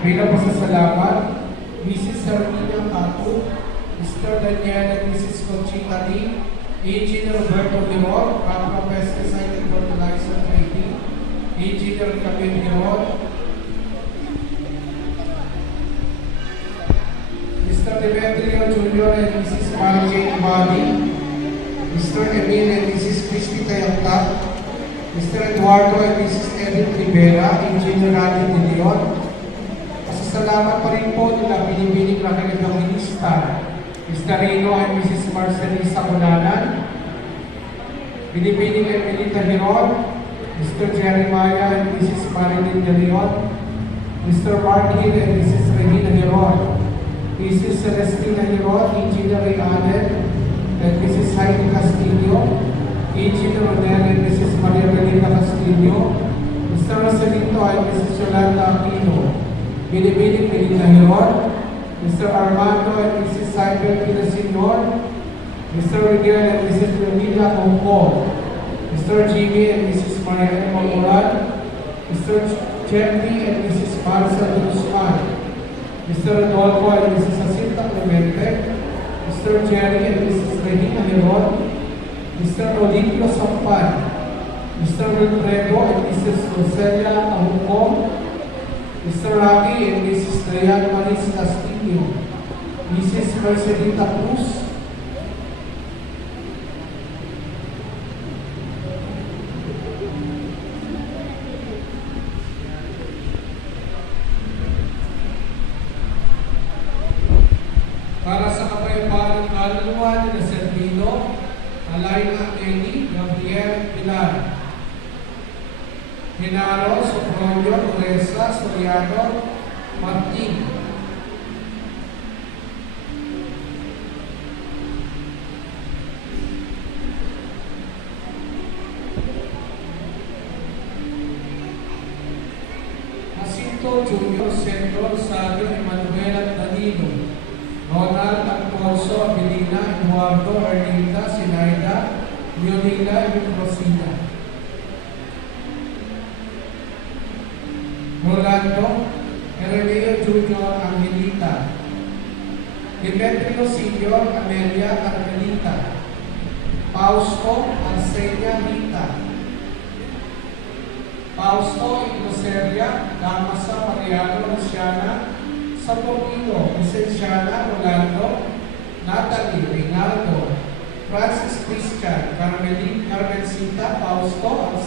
Bilang pasasalamat, Mrs. Sarmina Cato, Mr. Daniel and Mrs. Conchita D, Engineer Roberto Giron, Capra Pesticide and Fertilizer Trading, Engineer Camille Giron, Mr. Demetrio Jr. and Mrs. Marjane Badi, Mr. Emil and Mrs. Christy Tayangta, Mr. Eduardo and Mrs. Edith Rivera, Engineer Randy De Leon. Pasasalamat pa rin po nila Binibining Raquel Evangelista, Mr. Rino and Mrs. Marcelisa Colanan, Binibining Emelita Hiron, Mr. Jeremiah and Mrs. Marilyn De Leon, Mr. Mark Hill and Mrs. Regina Hiron, Mrs. Celestina Hiron, Engineer Ray Allen and Mrs. Heidi Castillo, Engineer Rodel and Mrs. Maria Belina Castillo, Mr. Rosalito and Mrs. Yolanda Aquino, Binibining Melina Hiron, Mr. Armando and Mrs. Cyber Pinasinor, Mr. Miguel and Mrs. Romina Ongko, Mr. Jimmy and Mrs. Maria Moran, Mr. Jeffrey and Mrs. Marcel Guzman, Mr. Rodolfo and Mrs. Jacinta Clemente, Mr. Jerry and Mrs. Regina Hiron, Mr. Olivio Sampan, Mr. Wilfredo and Mrs. Roselia Ahungkong, Mr. Rocky and Mrs. Dayan Maris Castillo, Mrs. Mercedita Cruz, para sa kapayapaan ng kaluluwa ni Servino, Alayna Eni, Gabriel Pilar, Genaro, Sofronio, Teresa, Soriano, Martin, Jacinto Junior, Centro, Sadio, Emanuel at Danilo, Ronald Alfonso, Abilina, Eduardo, Erlinda, Sinaida, Leonila, and Rosina. Rolando, Hereneo Jr., Angelita, Demetrio Senior, Amelia, Carmelita, Fausto, Arcelia, Rita, Fausto, Inoceria, Damasa, Mariano, Luciana, Sapopino, Vicenciana, Rolando, Natalie, Rinaldo, Francis Christian, Carmencita, Fausto,